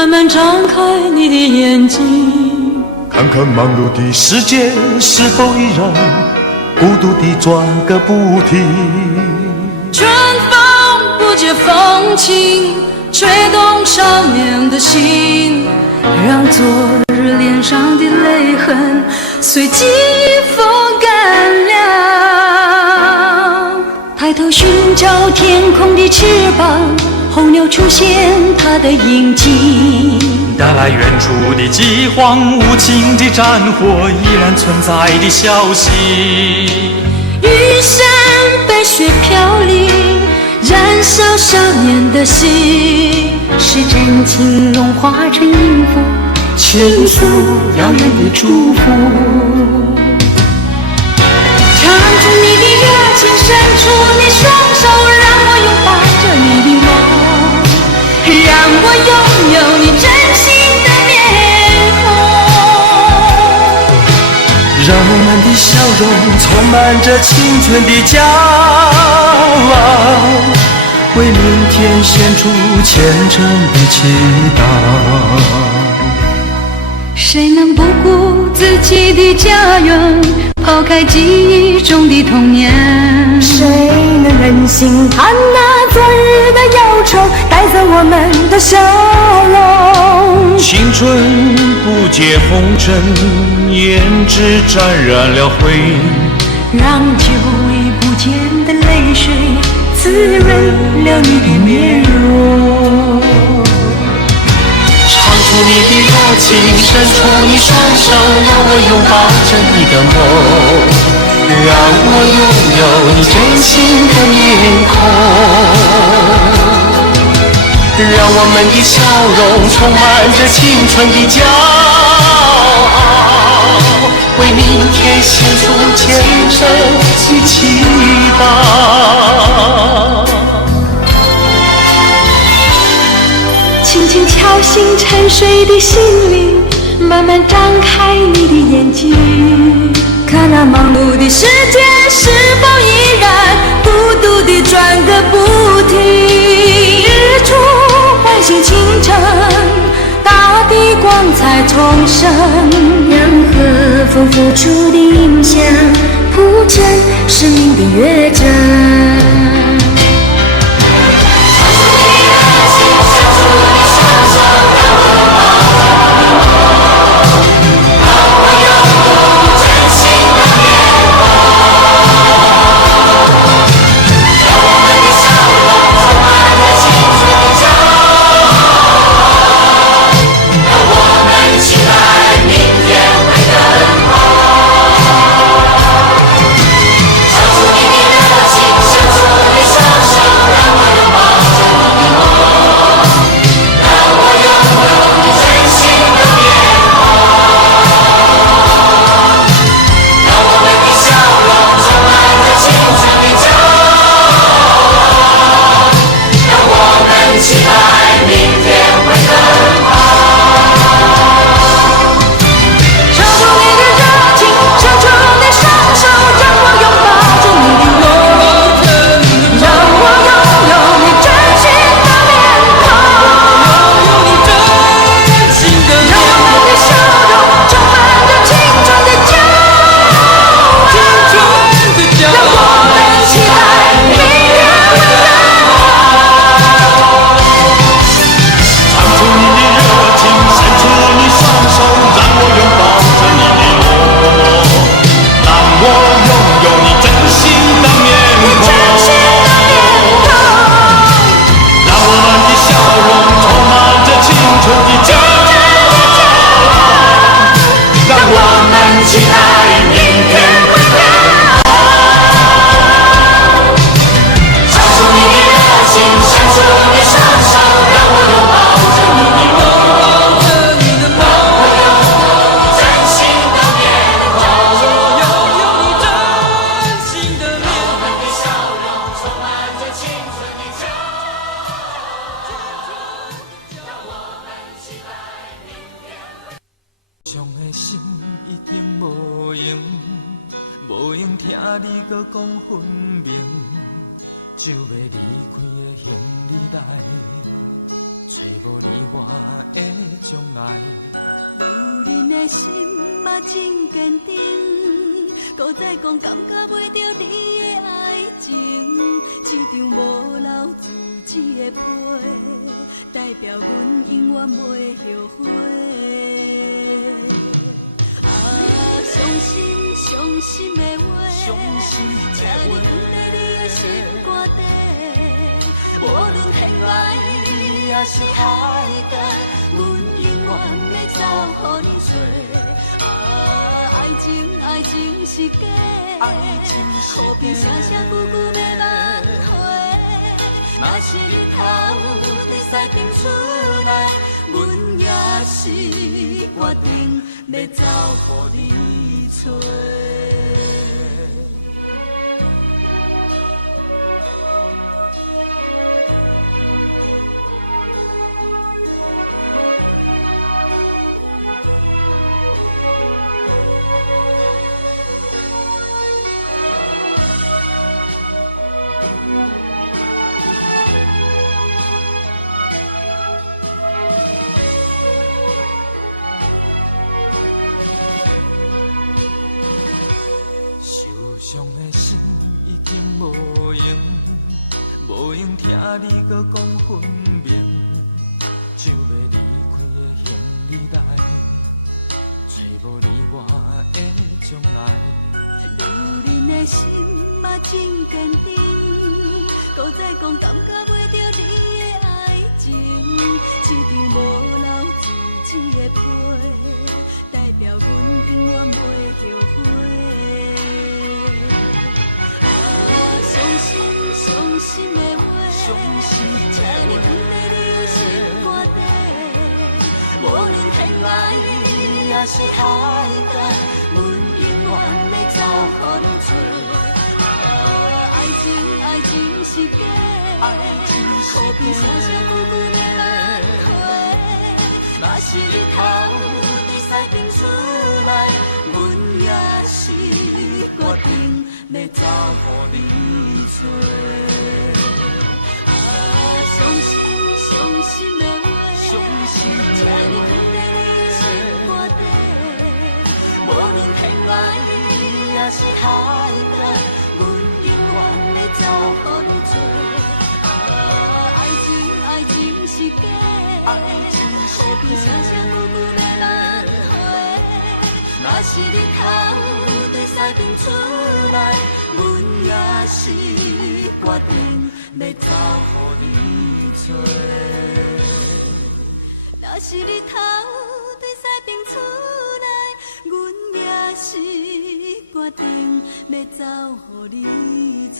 慢慢张开你的眼睛，看看忙碌的世界是否依然孤独地转个不停。春风不解风情，吹动少年的心，让昨日脸上的泪痕随季风干了。抬头寻找天空的翅膀，候鸟出现它的影迹，带来远处的饥荒，无情的战火依然存在的消息。玉山白雪飘零，燃烧少年的心，是真情融化成冰粉，倾诉遥远的祝福。唱出你的热情，伸出你双手，让我拥抱着你的梦，让我拥有你真心的面孔，让我们的笑容充满着青春的骄傲，为明天献出虔诚的祈祷。谁能不顾自己的家人，抛开记忆中的童年？谁能忍心看那昨日的忧愁带走我们的笑容？青春不解红尘，胭脂沾染了灰，让久已不见的泪水滋润了你的面容。唱出你的热情，伸出你双手，让我拥抱着你的梦，让我拥有你真心的面孔，让我们的笑容充满着青春的骄傲，为明天献出虔诚的祈祷。轻轻敲醒沉睡的心灵，慢慢张开你的眼睛，看那忙碌的世界是否依然孤独地转个不停。日出唤醒清晨，大地光彩重生，让和风付出的影响谱成生命的乐章。你搁讲分明，就要离开的行李袋，找无你我的爱。女人的心嘛真坚定，搁再讲感觉袂到你的爱情，一张无留自己的批，代表阮永远袂后悔。伤心的话，请你藏在你的心肝底。无论天涯也是海角，阮永远要走予你做。爱情是假，可比声声句句要挽回。若是日头在西边出来，阮也是决定要走予你找。听你搁讲分明，就要离开的行李袋，找无你我的将来。女人的心嘛真坚定，搁再讲感觉袂到你的爱情，一张无留自己的批，代表阮永远袂后悔。伤心的话。请你藏在你的心肝底，无论天涯也是海角，阮永远要走予你找。爱情是假，可比声声句句要挽回。若是日头在西边出来，阮也是决定要走予你找。伤心的话，请你藏在你的心肝底。无论天涯也是海角，阮永远要走予你找。爱情是假，可比声声句句要挽回。若是日头在西边出来，阮也是决定要走予你找。若是日头在西边出来，阮也是决定要走予你找。